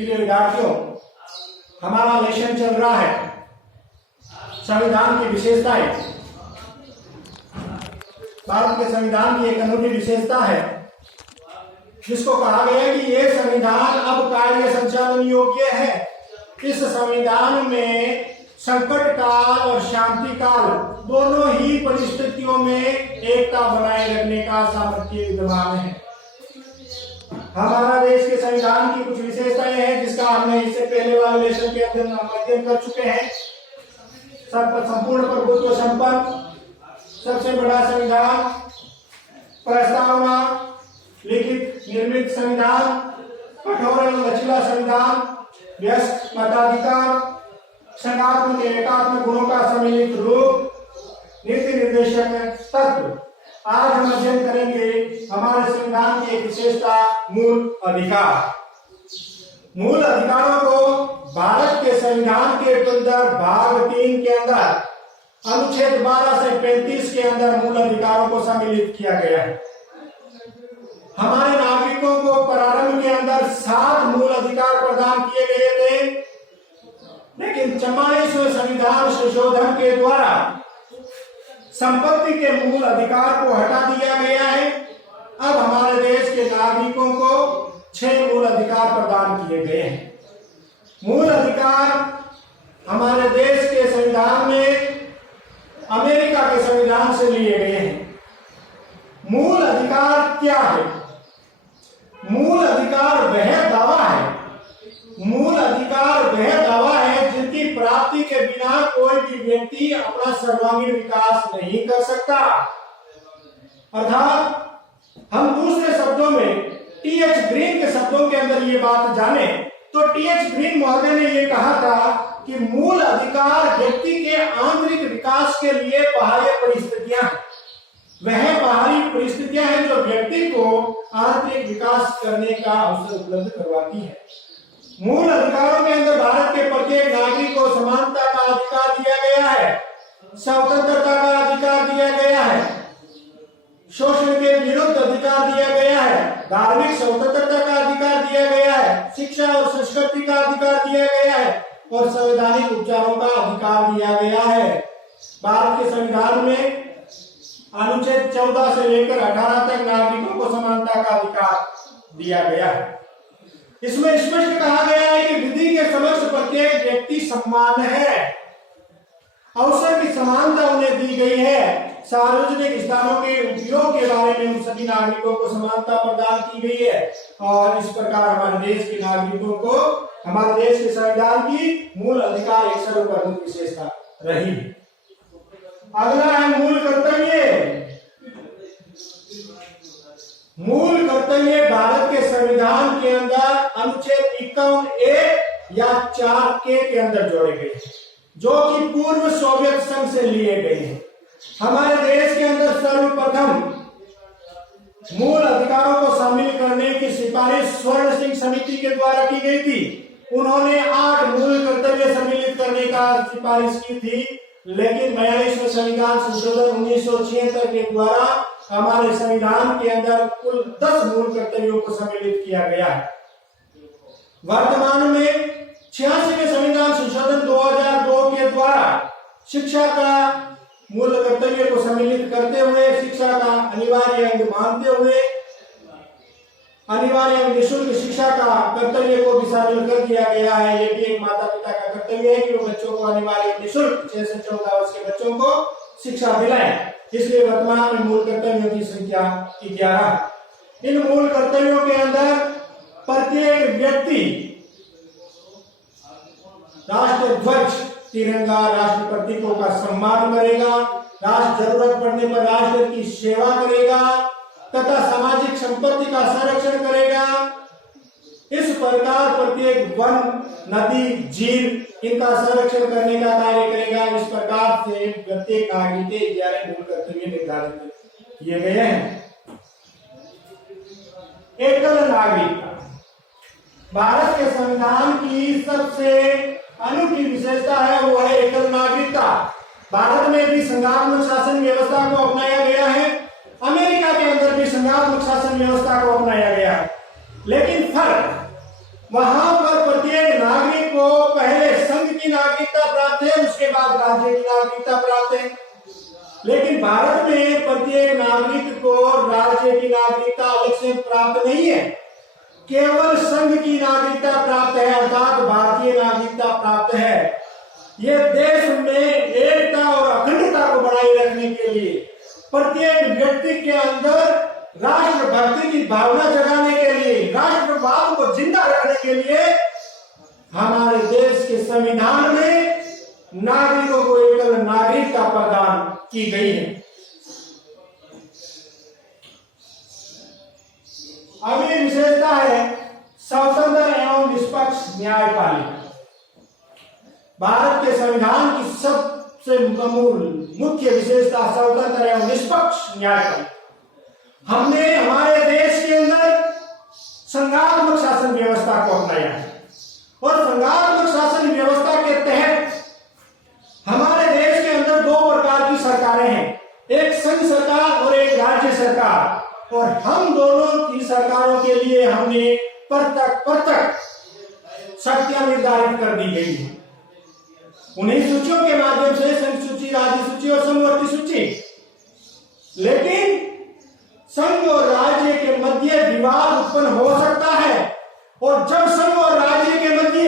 प्रिय विद्यार्थियों, हमारा लेसन चल रहा है संविधान की विशेषताएं। भारत के संविधान की एक अनूठी विशेषता है जिसको कहा गया है कि ये संविधान अब कार्य संचालन योग्य है। इस संविधान में संकट काल और शांति काल दोनों ही परिस्थितियों में एकता बनाए रखने का सामर्थ्य विद्यमान है। हमारा देश के संविधान की कुछ विशेषताएं हैं जिसका हमने इससे पहले वाले लेसन के अध्ययन कर चुके हैं। संपूर्ण प्रभुत्व संपन्न, सबसे बड़ा संविधान, प्रस्तावना, लिखित निर्मित संविधान, कठोर एवं लचीला संविधान, व्यस्क मताधिकार, संज्ञात्मक एकात्मक गुणों का सम्मिलित रूप, नीति निर्देशक तत्व। आज हम अध्ययन करेंगे हमारे संविधान की एक विशेषता, मूल अधिकार। मूल अधिकारों को भारत के संविधान के अंदर भाग 3 के अंदर अनुच्छेद 12 से 35 के अंदर मूल अधिकारों को सम्मिलित किया गया है। हमारे नागरिकों को प्रारंभ के अंदर 7 मूल अधिकार प्रदान किए गए थे, लेकिन 44वें संविधान संशोधन के द्वारा संपत्ति के मूल अधिकार को हटा दिया गया है। अब हमारे देश के नागरिकों को 6 मूल अधिकार प्रदान किए गए हैं। मूल अधिकार हमारे देश के संविधान में अमेरिका के संविधान से लिए गए हैं। मूल अधिकार क्या है? मूल अधिकार वह दावा है, मूल अधिकार वह दावा है जिनकी प्राप्ति के बिना कोई भी व्यक्ति अपना सर्वांगीण विकास नहीं कर सकता। अर्थात हम दूसरे शब्दों में टी.एच. ग्रीन के शब्दों के अंदर ये बात जाने तो टी.एच. ग्रीन महोदय ने ये कहा था कि मूल अधिकार व्यक्ति के आंतरिक विकास के लिए बाह्य परिस्थितियां, वह बाहरी परिस्थितियां हैं जो व्यक्ति को आंतरिक विकास करने का अवसर उपलब्ध करवाती है। मूल अधिकारों के अंदर भारत के प्रत्येक नागरिक को समानता का अधिकार दिया गया है, स्वतंत्रता का अधिकार दिया गया है, शोषण के विरुद्ध अधिकार दिया गया है, धार्मिक स्वतंत्रता का अधिकार दिया गया है, शिक्षा और संस्कृति का अधिकार दिया गया है और संवैधानिक उपचारों का अधिकार दिया गया है। भारत के संविधान में अनुच्छेद 14 से लेकर 18 तक नागरिकों को समानता का अधिकार दिया गया है। इसमें स्पष्ट कहा गया है कि विधि के समक्ष प्रत्येक व्यक्ति समान है, अवसर की समानता उन्हें दी गई है, सार्वजनिक स्थानों के उपयोग के बारे में उन सभी नागरिकों को समानता प्रदान की गई है और इस प्रकार हमारे देश के नागरिकों को हमारे देश के संविधान की मूल अधिकार एक सर्वप्रथम विशेषता रही। अगला है मूल कर्तव्य। मूल कर्तव्य भारत के संविधान के अंदर अनुच्छेद 51A या 4K के अंदर जोड़े गए हैं, जो कि पूर्व सोवियत संघ से लिए गए हैं। हमारे देश के अंदर सर्वप्रथम मूल अधिकारों को शामिल करने की सिफारिश स्वर्ण सिंह समिति के द्वारा की गई थी। उन्होंने 8 मूल कर्तव्य सम्मिलित करने का सिफारिश की थी, लेकिन 42वें संविधान संशोधन 1976 के द्वारा हमारे संविधान के अंदर कुल 10 मूल कर्तव्यों को सम्मिलित किया गया है। वर्तमान में 86वें संविधान संशोधन 2002 के द्वारा शिक्षा का मूल कर्तव्य को सम्मिलित करते हुए शिक्षा का अनिवार्य अंग मानते हुए अनिवार्य निःशुल्क शिक्षा का कर्तव्य को भी शामिल कर दिया गया है। ये भी एक माता पिता का कर्तव्य है कि वो बच्चों को अनिवार्य निःशुल्क 6 से 14 वर्ष के बच्चों को शिक्षा दिलाएं। इसलिए वर्तमान में मूल कर्तव्यों की संख्या 11। इन मूल कर्तव्यों के अंदर प्रत्येक व्यक्ति राष्ट्र ध्वज, तिरंगा, राष्ट्र प्रतीकों का सम्मान करेगा, राष्ट्र जरूरत पड़ने पर राष्ट्र की सेवा करेगा तथा सामाजिक संपत्ति का संरक्षण करेगा। इस प्रकार प्रत्येक वन, नदी, झील इनका संरक्षण करने का कार्य करेगा। इस प्रकार से प्रत्येक नागरिक के 11 मूल कर्तव्य निर्धारित किए गए हैं। एकल नागरिकता भारत के संविधान की सबसे अनूठी विशेषता है, वो है एकल नागरिकता। भारत में भी संघात्मक शासन व्यवस्था को अपनाया गया है, अमेरिका के अंदर भी संघात्मक शासन व्यवस्था को अपनाया गया है, लेकिन फर्क वहां पर नागरिक को पहले संघ की नागरिकता प्राप्त है, उसके बाद राज्य की नागरिकता प्राप्त है। लेकिन भारत में प्रत्येक नागरिक को राज्य की नागरिकता अलग से प्राप्त नहीं है, केवल संघ की नागरिकता प्राप्त है, अर्थात भारतीय नागरिकता प्राप्त है। ये देश में एकता और अखंडता को बनाए रखने के लिए, प्रत्येक व्यक्ति के अंदर राष्ट्रभक्ति की भावना जगाने के लिए, राष्ट्रवाद को जिंदा रखने के लिए हमारे देश के संविधान में नागरिकों को एकल नागरिकता प्रदान की गई है। अगली विशेषता है स्वतंत्र एवं निष्पक्ष न्यायपालिका। भारत के संविधान की सबसे मुख्य विशेषता स्वतंत्र एवं निष्पक्ष न्यायपालिका। हमने हमारे देश के अंदर संघात्मक शासन व्यवस्था को अपनाया है और संघात्मक शासन व्यवस्था के तहत हमारे देश के अंदर दो प्रकार की सरकारें हैं, एक संघ सरकार और एक राज्य सरकार। और हम दोनों की सरकारों के लिए हमने पृथक शक्तियां निर्धारित कर दी गई है। उन्हीं सूचियों के माध्यम से संघ सूची, राज्य सूची और समवर्ती सूची। लेकिन संघ और राज्य के मध्य विवाद उत्पन्न हो सकता है, और जब संघ और राज्य के मध्य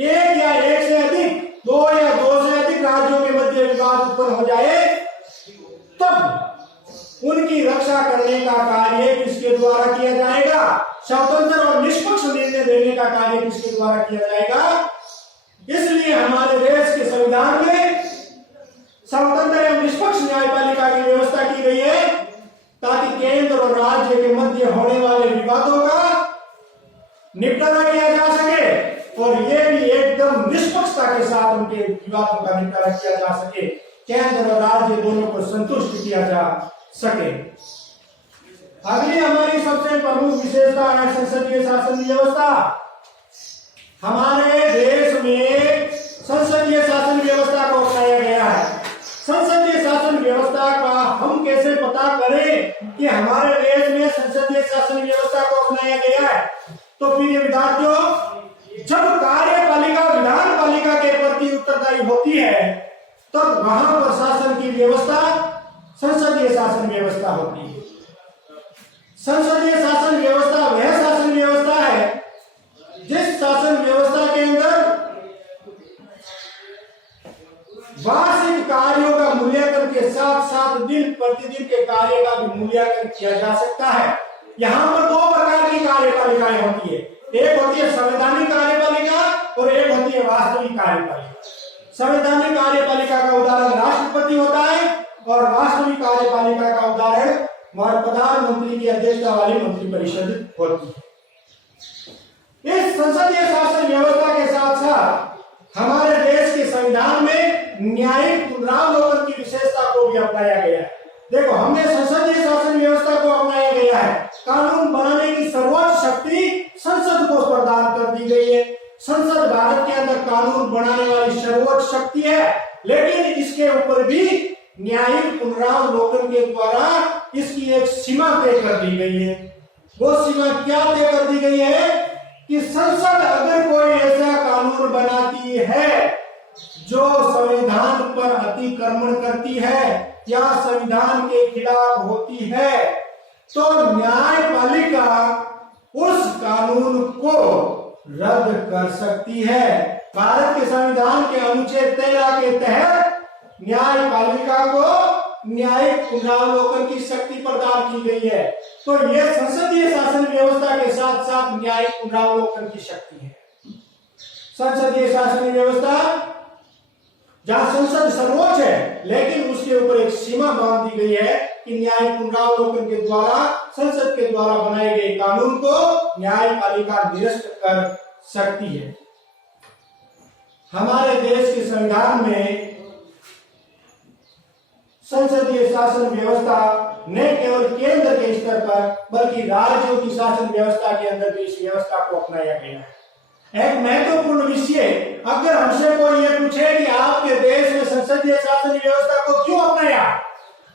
एक या एक से अधिक, दो या दो से अधिक राज्यों के मध्य विवाद उत्पन्न हो जाए, तब उनकी रक्षा करने का कार्य किसके द्वारा किया जाएगा? स्वतंत्र और निष्पक्ष निर्णय देने का कार्य किसके द्वारा किया जाएगा? इसलिए हमारे देश के संविधान में स्वतंत्र एवं निष्पक्ष न्यायपालिका की व्यवस्था की गई है, ताकि केंद्र और राज्य के मध्य होने वाले विवादों का निपटारा किया जा सके और ये भी एकदम निष्पक्षता के साथ उनके विवादों का निपटारा किया जा सके, केंद्र और राज्य दोनों को संतुष्ट किया जा सके। अगली हमारी सबसे प्रमुख विशेषता है संसदीय शासन व्यवस्था। हमारे देश में संसदीय शासन व्यवस्था को अपनाया गया है। संसदीय शासन व्यवस्था का हम कैसे पता करें कि हमारे देश में संसदीय शासन व्यवस्था को अपनाया गया है? तो प्रिय विद्यार्थियों, जब कार्यपालिका विधान पालिका के प्रति उत्तरदायी होती है, तब वहां पर शासन की व्यवस्था संसदीय शासन व्यवस्था होती है। संसदीय शासन व्यवस्था वह शासन व्यवस्था है जिस शासन व्यवस्था के अंदर वार्षिक कार्यों का मूल्यांकन के साथ साथ दिन प्रतिदिन के कार्य का भी मूल्यांकन किया जा सकता है। यहाँ पर दो प्रकार की कार्यपालिकाएं होती है, एक होती है संवैधानिक कार्यपालिका और एक होती है वास्तविक कार्यपालिका। संवैधानिक कार्यपालिका का उदाहरण राष्ट्रपति होता है और वास्तविक कार्यपालिका का उदाहरण प्रधानमंत्री की अध्यक्षता वाली मंत्रिपरिषद होती है। इस संसदीय शासन व्यवस्था के साथ साथ हमारे देश के संविधान में न्यायिक पुनरावलोकन की विशेषता को भी अपनाया गया है। देखो, हमने संसदीय शासन व्यवस्था को अपनाया गया है। कानून बनाने की सर्वोच्च शक्ति संसद को प्रदान कर दी गई है। संसद भारत के अंदर कानून बनाने वाली सर्वोच्च शक्ति है, लेकिन इसके ऊपर भी न्यायिक पुनरावलोकन के द्वारा इसकी एक सीमा तय कर दी गई है। वो सीमा क्या तय कर दी गई है कि संसद अगर कोई ऐसा कानून बनाती है जो संविधान पर अतिक्रमण करती है या संविधान के खिलाफ होती है, तो न्यायपालिका उस कानून को रद्द कर सकती है। भारत के संविधान के अनुच्छेद 13 के तहत न्यायपालिका को न्यायिक पुनरावलोकन की शक्ति प्रदान की गई है। तो यह संसदीय शासन व्यवस्था के साथ साथ न्यायिक पुनरावलोकन की शक्ति है। संसदीय शासन व्यवस्था जहां संसद सर्वोच्च है, लेकिन उसके ऊपर एक सीमा बांध दी गई है कि न्यायिक पुनरावलोकन के द्वारा संसद के द्वारा बनाए गए कानून को न्यायपालिका निरस्त कर सकती है। हमारे देश के संविधान में संसदीय शासन व्यवस्था न केवल केंद्र के स्तर पर बल्कि राज्यों की शासन व्यवस्था के अंदर भी इस व्यवस्था को अपनाया गया है। एक महत्वपूर्ण विषय, अगर हमसे कोई ये पूछे कि आपके देश में संसदीय शासन व्यवस्था को क्यों अपनाया,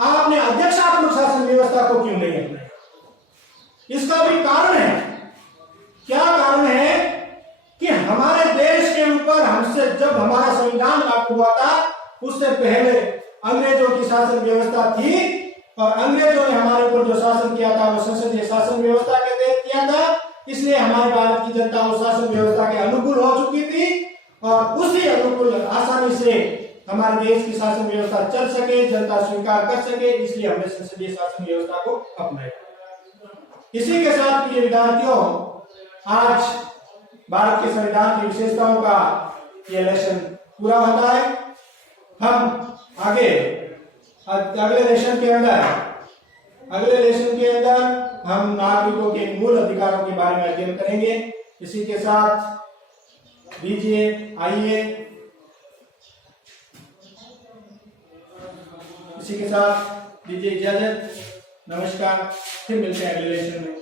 आपने अध्यक्षात्मक शासन व्यवस्था को क्यों नहीं अपनाया, इसका भी कारण है। क्या कारण है कि हमारे देश उससे जब हमारा संविधान लागू हुआ था उससे पहले अंग्रेजों की शासन व्यवस्था थी और अंग्रेजों ने हमारे ऊपर जो शासन किया था वो संसदीय शासन व्यवस्था के तहत किया था। इसलिए हमारे भारत की जनता उस शासन व्यवस्था के अनुकूल हो चुकी थी और उसी अनुकूल आसानी से हमारे देश की शासन व्यवस्था चल सके, जनता स्वीकार कर सके, इसलिए हमने संसदीय शासन व्यवस्था को अपनाया। इसी के साथ प्रिय विद्यार्थियों, आज भारत के संविधान की विशेषताओं का ये लेसन पूरा होता है। हम आगे अगले लेसन के अंदर हम नागरिकों के मूल अधिकारों के बारे में अध्ययन करेंगे। इसी के साथ दीजिए इजाजत। नमस्कार, फिर मिलते हैं अगले लेसन में।